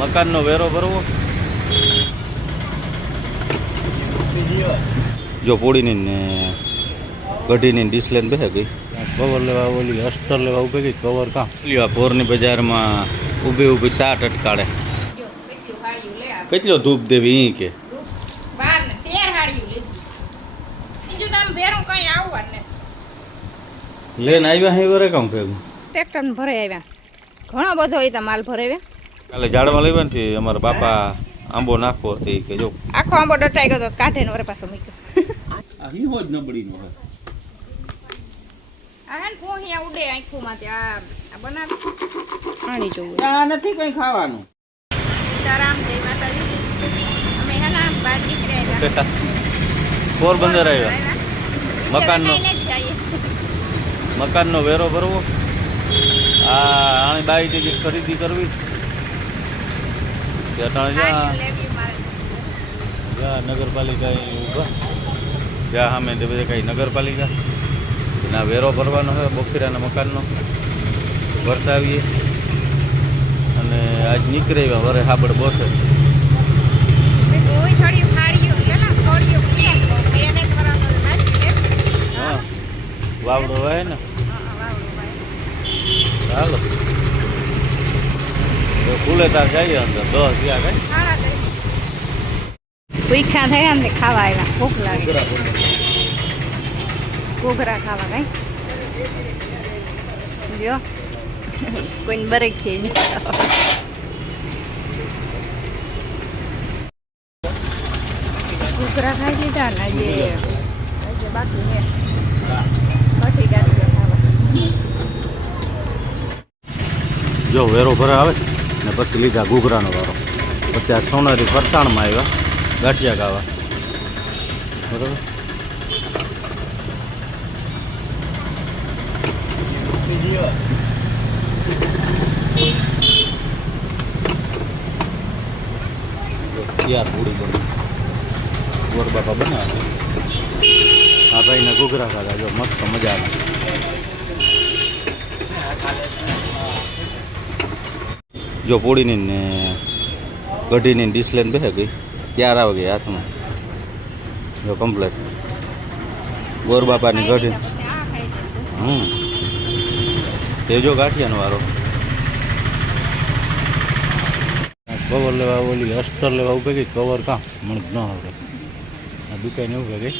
મકાનનો વેરો ભરવો. જો પોડીની ને કઢીની ડીશ લઈને બેસે ગઈ. કવર લેવા ઓલી અસ્ટર લેવા ઉભી ગઈ. કવર કાં લ્યો પોરની બજારમાં ઊભી ઊભી સાટ અટકાડે. કેટલો ધૂપ દેવી ઈ કે લેન આવ્યા હે વરે કામ ભેગું ટ્રેક્ટર ને ભરાઈ આવ્યા. ઘણો બધો હોય માલ ભરાવ્યા. કાલે ઝાડમાં લેવા ને અમારા બાપા આંબો નાખવો હતી કે જો આખો આંબો ડટાઈ ગયો કાઢે ને વરે પાછો મૂક્યો. આ હીહો જ નબળીનો હે. આ હે પોહિયા ઉડે આંખોમાં ત્યાં આ બનાવ પાણી જોવું. આ નથી કઈ ખાવાનું. સીતારામ જય માતાજી. અમે હેના બાર નીકળ્યા પોરબંદર આવ્યા. મકાનનો વેરો ભરવો. આની બાઈ ટિકિટ ખરીદી કરવી. નગરપાલિકા ઉભા જ્યાં સામે બધે કઈ નગરપાલિકા ના વેરો ભરવાનો હોય બોખીરાના મકાનનો ભરતા આવીએ અને આજ નીકળે વરે હાબડ બોસે. હા વાવડો હોય ને ચાલો ખુલે તાર જઈએ અંદર 10 ગયા કઈ ભૂખા થયા ને ખાવા આવ્યા. ભૂખ લાગે ઘૂઘરા ખાવા કઈ જો કોઈને બરે ખે ઘૂઘરા ખાઈ લીધા ને જે બાકી હે કઠી ગાડી ખાવા. જો વેરો ભરા આવે ને પછી લીધા ઘૂઘરાનો વારો. પછી આ સોનારી ફરસાણમાં આવ્યા ગાંઠિયા ખાવા. બરાબર યાર પૂડી બની ગોર બાપા બનાવે. આ ભાઈને ઘૂઘરા ખાધા જો મસ્ત મજા આવે. જો પોડીની ને કઢીની ડીશ લઈને બેસે ગઈ. ક્યારે આવે ગઈ હાથમાં જો કમ્પ્લેટ ગોર બાપાની કઢી. તે જો ગાંઠિયાનો વારો. કવર લેવા ઓલી અસ્ટર લેવા ઉભી ગઈ. કવર કાં મને ન આવડે. આ દુકાને ઉભી ગઈ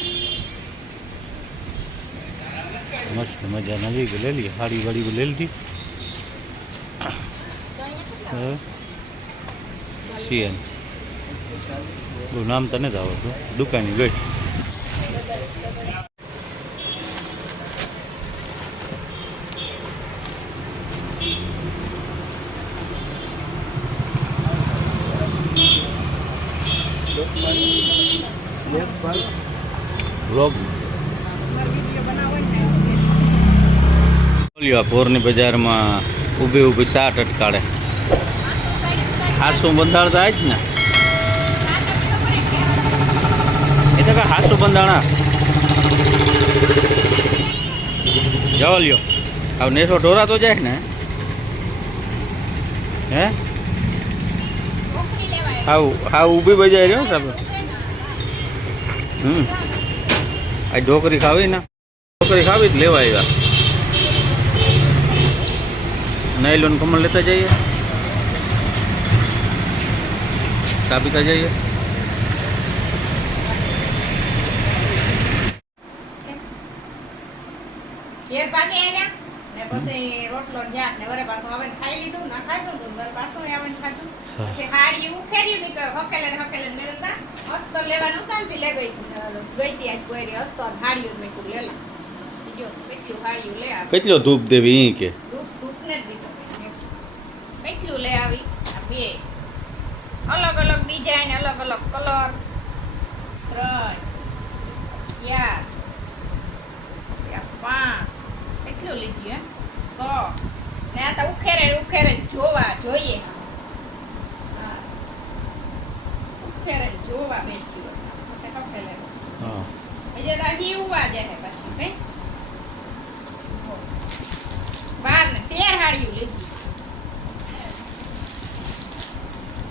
મસ્ત મજા નવી ગઈ. લઈ લઈએ સાડી વાડી લઈ લીધી. સીએન બહુ નામ તો નથી આવડતું. દુકાને ગઈ પોરની બજારમાં ઊભી ઊભી સાટ અટકાડે. હાસું બંધાણતા જ ને એ તો હાસું બંધાણા જવા લ્યો. હવે નેસો ઢોરા તો જાય ને હે હા ઊભી બજાય રહ્યો સાહેબ. આ ઢોકરી ખાવી ને ઢોકરી ખાવી જ લેવા આવ્યા. નાયલોન કમળ લેતા જઈએ ચા પીતા જઈએ. પછી રોટલો જાત ને વરે પાછું આવે ખાઈ લીધું ના ખાધું તો પાછું આવે ખાધું. પછી હાડી ઉખેરી ની હકેલે મેલતા અસ્તર લેવાનું હતા ને લે ગઈ ગઈ આજ કોઈ અસ્તર હાડીઓ મેં કું લેલા. જો કેટલું હાડીઓ લે આવે. કેટલો ધૂપ દેવી ઈ કે ધૂપ ને જ દીધો. કેટલું લે આવી આ બે અલગ અલગ ડિઝાઇન અલગ અલગ કલર 3 4 5 કેટલું લીધું હે 100 ને આ તો ઉખેરે જોવા જોઈએ. ઉખેરે જોવા બેસી પછી કપેલે હા એ જે રાહી ઉવા જાય પછી કે બાર ને 13 હાડીઓ લીધી.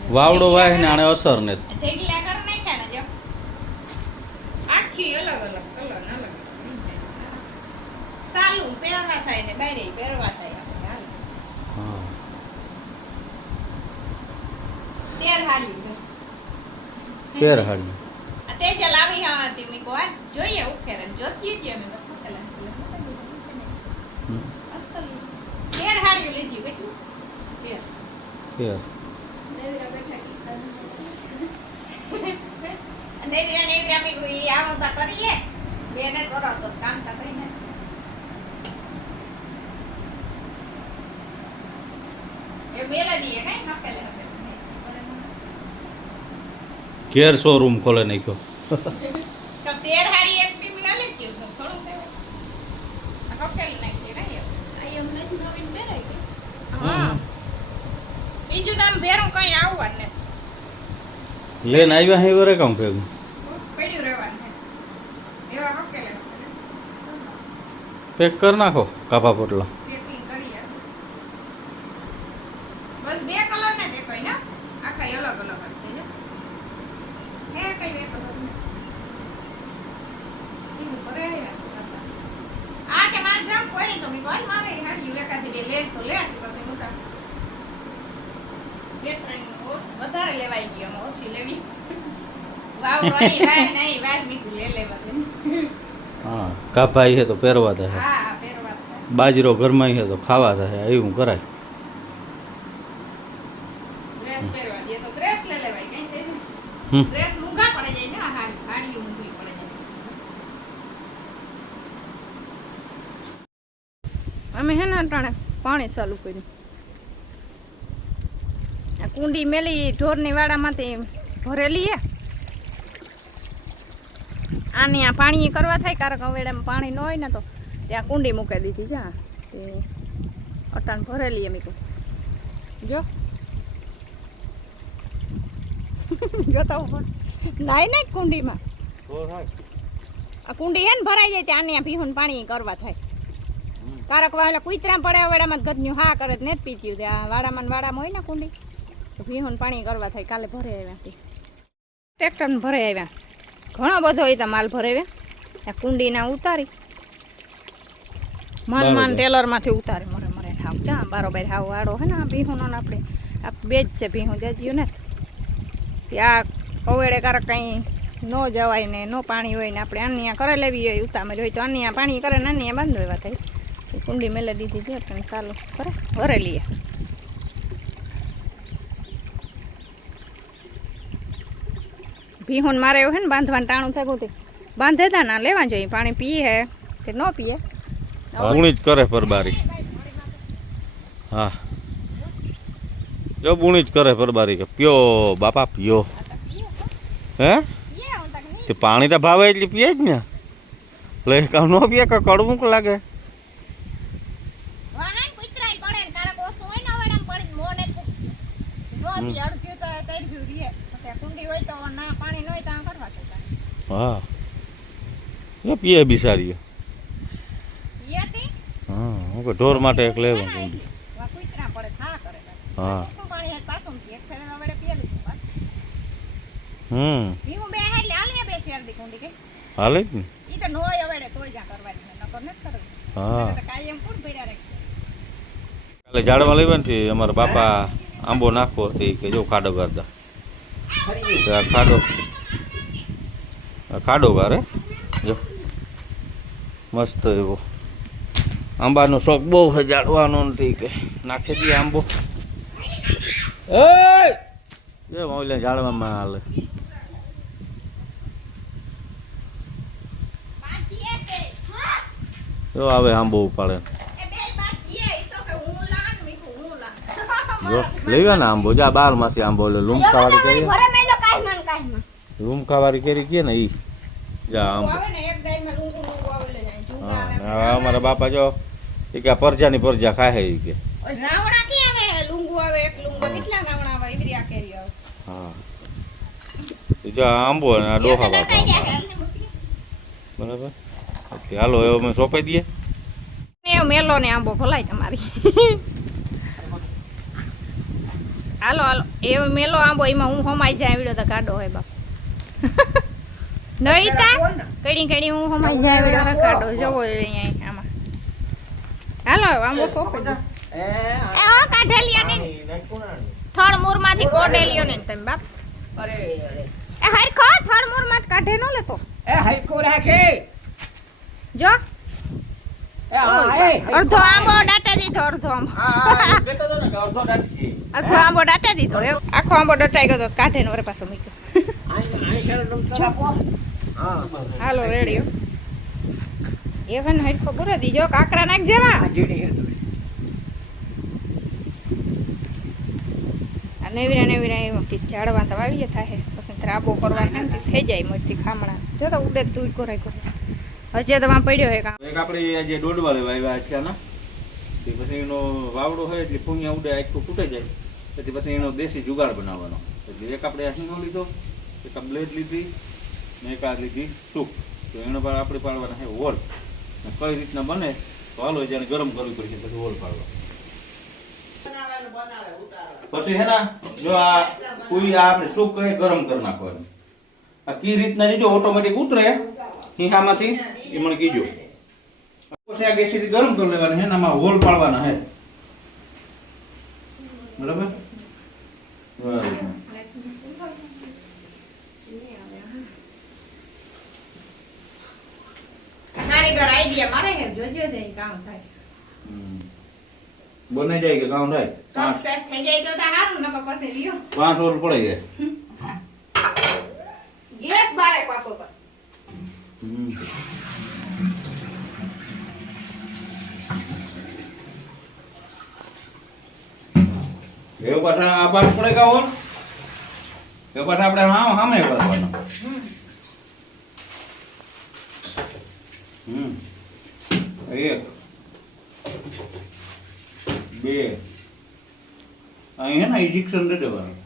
વાવડો વાય ને આને અસર ને ઢેગલા કર નાખ્યા ને જો આખી અલગ અલગ કલર અલગ ડિઝાઇન સાલું પહેરવા થાય ને બારે પહેરવા થાય આપણે હાલ હા તેર હાડી તેર હાડી આ તેજલ આવી હતી મી કો આ જોઈએ ઉખેર જોતી હતી અમે બસ મતલા અસ્તલ તેર હાડી લીધી કેટલું તેર તેર નેવરા બેઠા નેવરા મી કોઈ આવો તા કરી લે બેને કરો તો કામ તા કરીને એ મેલા દીએ કઈ હકેલે ઘેર શોરૂમ ખોલે નાખ્યો તો તેર હાડી એક ટીમ લે લેજો થોડું કહેવાય આ હકેલ નાખી ને આ એમ નથી નવીન બેરાઈ ગઈ હા બીજું તામ ભેરું કઈ આવવા ને લેન આવ્યા હે વરે કામ ભેગું પડ્યું રહેવાનું એવા હકેલે પેક કર નાખો કાપા પોટલા પેકિંગ કરી યાર બસ બે કલર ને દે કોઈ ના આખા અલગ અલગ જ છે જો હે કઈ બે કલર ને ઈ કરે આ કે માર જામ કોઈ નહીં તો મી બોલ મારે હાડી એકાથી બે લે તો લે પછી મોટા બે ત્રણ વધારે લેવાઈ ગયો એમાં ઓછી લેવી વાવ વાઈ વાય નહીં વાય મીઠું લે લેવા દે હા કાપાઈ હે તો પહેરવા થાય હા પહેરવા થાય બાજરો ઘરમાં હે તો ખાવા થાય એવું કરાય ડ્રેસ પહેરવા દે તો ડ્રેસ લે લેવાય કઈ થઈ હમ. ડ્રેસ મૂંગા પડી જાય ને હાડી મૂંગી પડી જાય અમે હે ને અટાણે પાણી ચાલુ કર્યું આ કુંડી મેલી ઢોરની વાડામાંથી ભરેલી હે આની આ પાણી કરવા થાય કારણ કે વેડામાં પાણી ન હોય ને તો ત્યાં કુંડી મૂકી દીધી છે તે અટાણ ભરેલી એમ કહું જો જોતા ઉપર નાય ને કુંડીમાં આ કુંડી હે ને ભરાઈ જાય ત્યાં આની ભીહું પાણી કરવા થાય કારક વાળા કુતરા પડે વેડામાં ગદન્યું હા કરે ને જ પીત્યું ત્યાં વાડામાં ને વાડામાં હોય ને કુંડી તો ભીહું પાણી કરવા થાય કાલે ભરે આવ્યા ટ્રેક્ટર ને ભરે આવ્યા ઘણો બધો હોય માલ ભરાવ્યા આ કુંડીના ઉતારી માન ટેલરમાંથી ઉતારી મરે મરે હાવ જા બારોબાર હાવ વાળો હે ને આ ભીહુંનો ને આપણે આ બે જ છે ભીહું જાજ્યું ને ત્યાં કવેડે કારક કંઈ ન જવાય ને ન પાણી હોય ને આપણે આનિયા કરે લેવી હોય ઉતામેલ હોય તો આનિયા પાણી કરે ને આનિયા બાંધો એવા થાય કુંડી મેલે દીધી છે પણ ચાલુ કરે ભરેલી ભીહું મારે એવું હે ને બાંધવાનું ટાણું થયું તે બાંધે તા ના લેવા જોઈએ પાણી પીએ હે કે ન પીએ બુણી જ કરે પરબારી હા જો બુણી જ કરે પરબારી કે પીઓ બાપા પીઓ હે તે પાણી તો ભાવે એટલે પીએ જ ને લે કામ ન પીએ કે કડવું લાગે હા એ પીએ બિસારીએ હા હું કે ઢોર માટે એક લેવું કુંડી હા હાલે જ ને હા કાલે ઝાડમાં લેવા ને અમારા બાપા આંબો નાખવો હતી કે જો ખાડો કરતા ખાડો ગારે જો મસ્ત એવો આંબાનો શોખ બહુ છે ઝાડવાનો નથી કે નાખી દઈએ આંબો એ ઓલે ઝાડવામાં હાલે જો આવે આંબો ઉપાડે જો લેવા ને આંબો જા 12 માસી આંબો લે લૂમકા વાળી કરી લૂમકા વાળી કરી કે ને ઈ જા આંબો હા અમારા બાપા જો એ કે પરજાની પરજા ખાય ઈ કે રાવણા કે આવે લુંગુ આવે એક લુંગુ કેટલા રાવણા આવે ઈવરિયા કેરી આવે હા ઈ જો આંબો ને આ ડોહા બાપા બરાબર ઓકે હાલો હવે અમે સોંપાઈ દઈએ મેલો ને આંબો ભલાય તમારી હાલો હાલો એ મેલો આંબો એમાં હું હમાઈ જાય વિડિયો તો કાઢો હોય બાપ નહીં તા કડી હું હમાઈ જાય વિડિયો કાઢો જોવો અહીંયા આમાં હાલો આંબો સોપી દે એ ઓ કાઢેલિયો ને થડ મૂરમાંથી કોડેલિયો ને તમે બાપ અરે અરે એ હરખો થડ મૂરમાંથી કાઢે નો લેતો એ હરખો રાખે જો એ હા એ અડધો આંબો ડાટા દીધો અડધો આંબો હા બેતો તો ને અડધો ડાટકી અડધો આંબો ડાટા દીધો આખો આંબો ડટાઈ ગયો તો કાઢે ને વરે પાછો મૂક્યો આઈ ચાલો તમ તરાપો હા હાલો રેડિયો એવન હરખો પૂરો દીજો કાકરા નાખ જેવા જીડી નેવીરા એમાં કે ઝાડવા તો આવી થાય પછી ત્રાબો કરવા શાંતિ થઈ જાય મરથી ખામણા જો તો ઉડે તું કોરાય કરે હજી તો વાં પડ્યો હે કામ એક આપણે આજે દોડવા લેવા આવ્યા અત્યારના તે પછી એનો વાવડો હોય એટલે ફૂંયા ઉડે આખું તૂટી જાય એટલે પછી એનો દેશી જુગાડ બનાવવાનો એટલે એક આપણે આ હિંગો લીધો એક આ બ્લેડ લીધી ને એક આ લીધી સૂપ તો એનો પર આપણે પાડવાના છે હોલ ને કઈ રીતના બને તો હાલો જ્યારે ગરમ કરવી પડશે પછી હોલ પાડવા પછી હે ના જો આ કોઈ આ આપણે સૂપ કહે ગરમ કરી નાખવાનું આ કી રીતના જો ઓટોમેટિક ઉતરે હિંહામાંથી એ મને કીજો પછી આ ગેસ ગરમ કરી લેવાના હે ને આમાં હોલ પાડવાના હે બરાબર કારીગર આઈડિયા મારે હે જોજો દે કામ થાય બને જાય કે કામ થાય સક્સેસ થઈ જાય તો હારું નકો પછી રહ્યો 5 હોલ પડી જાય ગેસ બારે પાછો તો એવું પાછા આ બાજુ પડે કા હોલ એ પાછા આપણે સામે કરવાનો એક બે અહીં હે ને ઇજેક્શન દે દેવાનું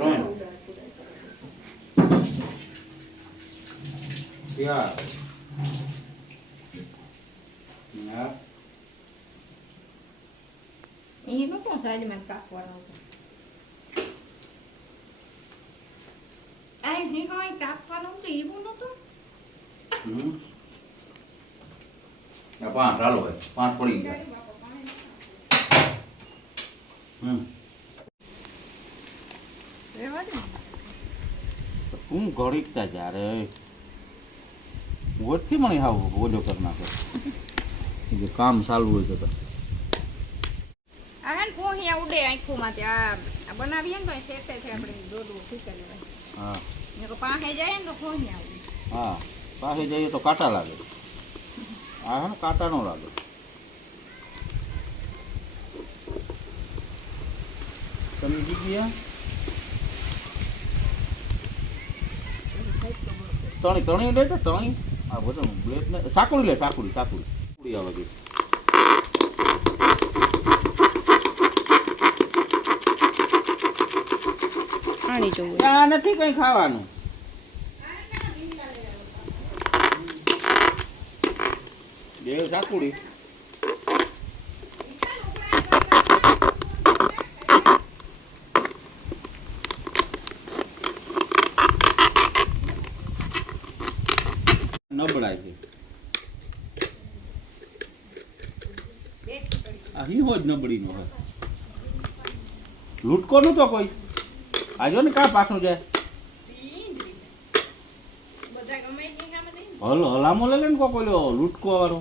રોન યાર યાર એનો તો સાઈડમાં કાપવાનો આ હે કોઈ કાપવાનો તો એવું નતો આ 5 ચાલો ભાઈ 5 પડી ગયા હું ઘડીકતા જ્યારે વોટથી મને હાવ ઓજો કરી નાખે જે કામ ચાલુ હોય તો આ હે પોહિયા ઉડે આંખોમાંથી આ બનાવીએ ને તો સેટે છે આપણે દોડવું ઠીક લેવાય હા ને કો પાસે જાય ને તો પોહિયા ઉડે હા પાસે જઈએ તો કાંટા લાગે આ હે ને કાંટા નો લાગે સમજી ગયા તણી લે તો તણી આ બધું બ્લેડ ને સાકુડી લે સાકુડી આવે ગઈ આણી જોવું આ નથી કઈ ખાવાનું દેવ સાકુડી નબળાય છે આ હિંહો જ નબળી નો હોય લૂટકો નતો કોઈ આજો ને કા પાછો જાય બધા ગમે તે કામ નહીં હલો હલામો લે ને કોઈ લૂટકો વાળો